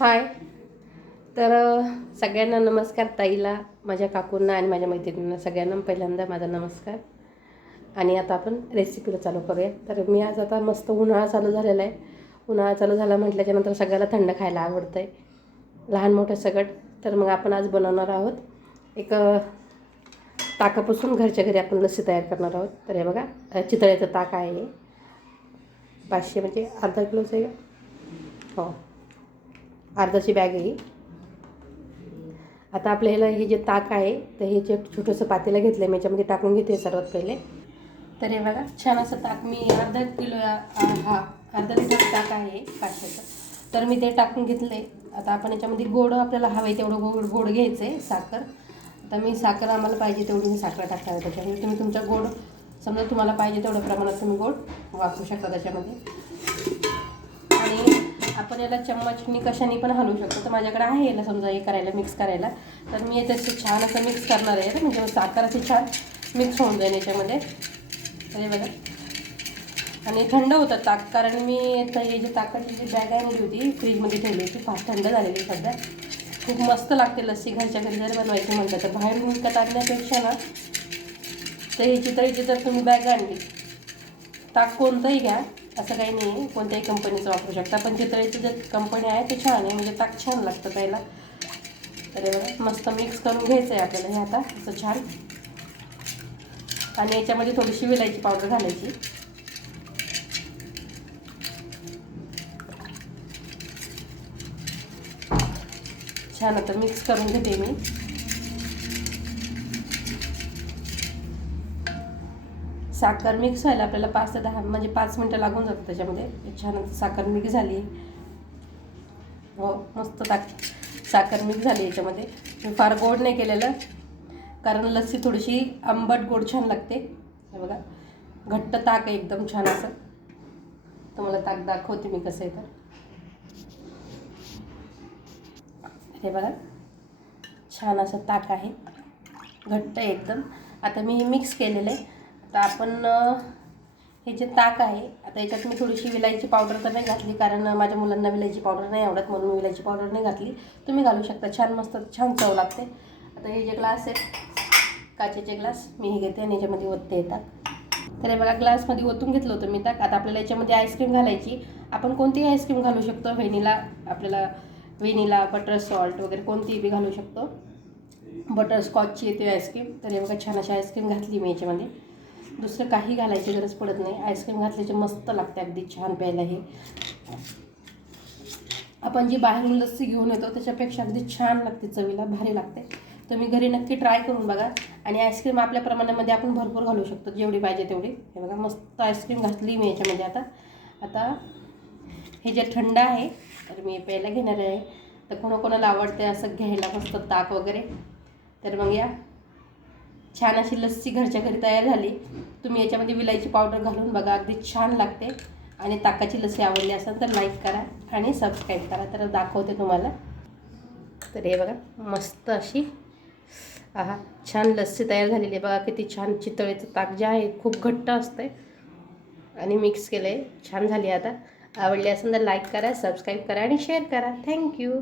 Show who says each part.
Speaker 1: हाय. तर सगळ्यांना नमस्कार ताईला माझ्या काकूंना आणि माझ्या मैत्रिणींना सगळ्यांना. पहिल्यांदा माझा नमस्कार. आणि आता आपण रेसिपीला चालू करूया. तर मी आज आता मस्त उन्हाळा चालू झालेला आहे. उन्हाळा चालू झाला म्हटल्याच्यानंतर सगळ्याला थंड खायला आवडतं आहे लहान मोठं सगळं. तर मग आपण आज बनवणार आहोत एक ताकापासून घरच्या घरी आपण लस्सी तयार करणार आहोत. तर हे बघा चितळ्याचं ताक आहे हे. पाचशे म्हणजे अर्धा किलोचं आहे हो. अर्धाची बॅग आहे आता आपल्याला हे जे ताक आहे तर हे जे छोटंसं पातेलं घेतलं आहे मी याच्यामध्ये टाकून घेते सर्वात पहिले. तर हे बघा छान असं ताक मी अर्धा किलो हा अर्धा लिटर ताक आहे पाचशेचं तर मी ते टाकून घेतलं आहे आता आपण याच्यामध्ये गोड आपल्याला हवं आहे तेवढं गोड गोड घ्यायचं आहे साखर. आता मी साखर आम्हाला पाहिजे तेवढी मी साखर टाकणार आहे त्याच्यामध्ये. तुम्ही तुमचा गोड समजा तुम्हाला पाहिजे तेवढ्या प्रमाणात तुम्ही गोड वापरू शकता त्याच्यामध्ये. आणि आपण याला चम्मचनी कशाने पण हलवू शकतो. तर माझ्याकडे आहे याला समजा हे करायला मिक्स करायला. तर मी याचं छान असं मिक्स करणार आहे. म्हणजे साखर अशी छान मिक्स होऊन जाईल याच्यामध्ये. हे बघा. आणि थंड होतं ताक कारण मी आता हे जे ताकाची जी बॅग आणली होती फ्रीजमध्ये ठेवली होती. फार थंड झालेली सध्या. खूप मस्त लागते लस्सी घरच्या घरी जर बनवायची म्हटलं तर. बाहेर विकत आणण्यापेक्षा ना तर ही चितळीची जर तुम्ही बॅग आणली. ताक कोणतंही घ्या. असं काही नाही आहे. कोणत्याही कंपनीचं वापरू शकता. पण चितळीची जे कंपनी आहे ते छान आहे. म्हणजे ताक छान लागतं प्यायला तर बघा मस्त मिक्स करून घ्यायचं आहे आपल्याला हे आता. असं छान. आणि याच्यामध्ये थोडीशी विलायची पावडर घालायची. छान आता मिक्स करून घेते मी. साखर मिक्स व्हायला आपल्याला पाच ते दहा म्हणजे पाच मिनटं लागून जातात त्याच्यामध्ये. छान साखर मिक्स झाली. हो मस्त ताक साखर मिक्स झाली याच्यामध्ये. मी फार गोड नाही केलेलं कारण लस्सी थोडीशी आंबट गोड छान लागते. हे बघा घट्ट ताक आहे एकदम छान असं. तुम्हाला ताक दाखवते मी कसं आहे तर. हे बघा छान असं ताक आहे. घट्ट आहे एकदम. आता मी मिक्स केलेलं आहे. आता आपण हे जे ताक आहे आता याच्यात मी थोडीशी विलायची पावडर तर नाही घातली कारण माझ्या मुलांना विलायची पावडर नाही आवडत म्हणून विलायची पावडर नाही घातली. तुम्ही घालू शकता छान मस्त छान चव लागते. आता हे जे ग्लास आहेत काचेचे ग्लास मी हे घेते आणि याच्यामध्ये ओतते येतात तर हे बघा ग्लासमध्ये ओतून घेतलं होतं मी ताक. आता आपल्याला याच्यामध्ये आईस्क्रीम घालायची. आपण कोणतीही आईस्क्रीम घालू शकतो व्हेनिला आपल्याला व्हेनिला बटर सॉल्ट वगैरे कोणतीही बी घालू शकतो. बटरस्कॉचची येते आईस्क्रीम. तर हे बघा छान अशी आईस्क्रीम घातली मी याच्यामध्ये. दुसरं काही घालायची गरज पडत नाही. आईस्क्रीम घातल्याची मस्त लागते अगदी छान प्यायला हे. आपण जी बाहेरून लस्सी घेऊन येतो त्याच्यापेक्षा अगदी छान लागते चवीला भारी लागते. तुम्ही घरी नक्की ट्राय करून बघा. आणि आईस्क्रीम आपल्या प्रमाणामध्ये आपण भरपूर घालू शकतो. जेवढी पाहिजे तेवढी. हे बघा मस्त आईस्क्रीम घातली मी याच्यामध्ये आता. आता हे जे थंड आहे तर मी प्यायला घेणार आहे. तर कोणाकोणाला आवडते असं घ्यायला मस्त ताक वगैरे. तर मग या. छान अशी लस्सी घरच्या घरी तयार झाली. तुम्ही याच्यामध्ये विलायची पावडर घालून बघा अगदी छान लागते. आणि ताकाची लस्सी आवडली असेल तर लाईक करा आणि सबस्क्राईब करा. तर दाखवते तुम्हाला. तर हे बघा मस्त अशी आहा छान लस्सी तयार झालेली आहे. बघा किती छान चितळेचं ताक जे आहे खूप घट्ट असतं आणि मिक्स केलं आहे छान झाली आता. आवडली असेल तर लाईक करा सबस्क्राईब करा आणि शेअर करा. थँक्यू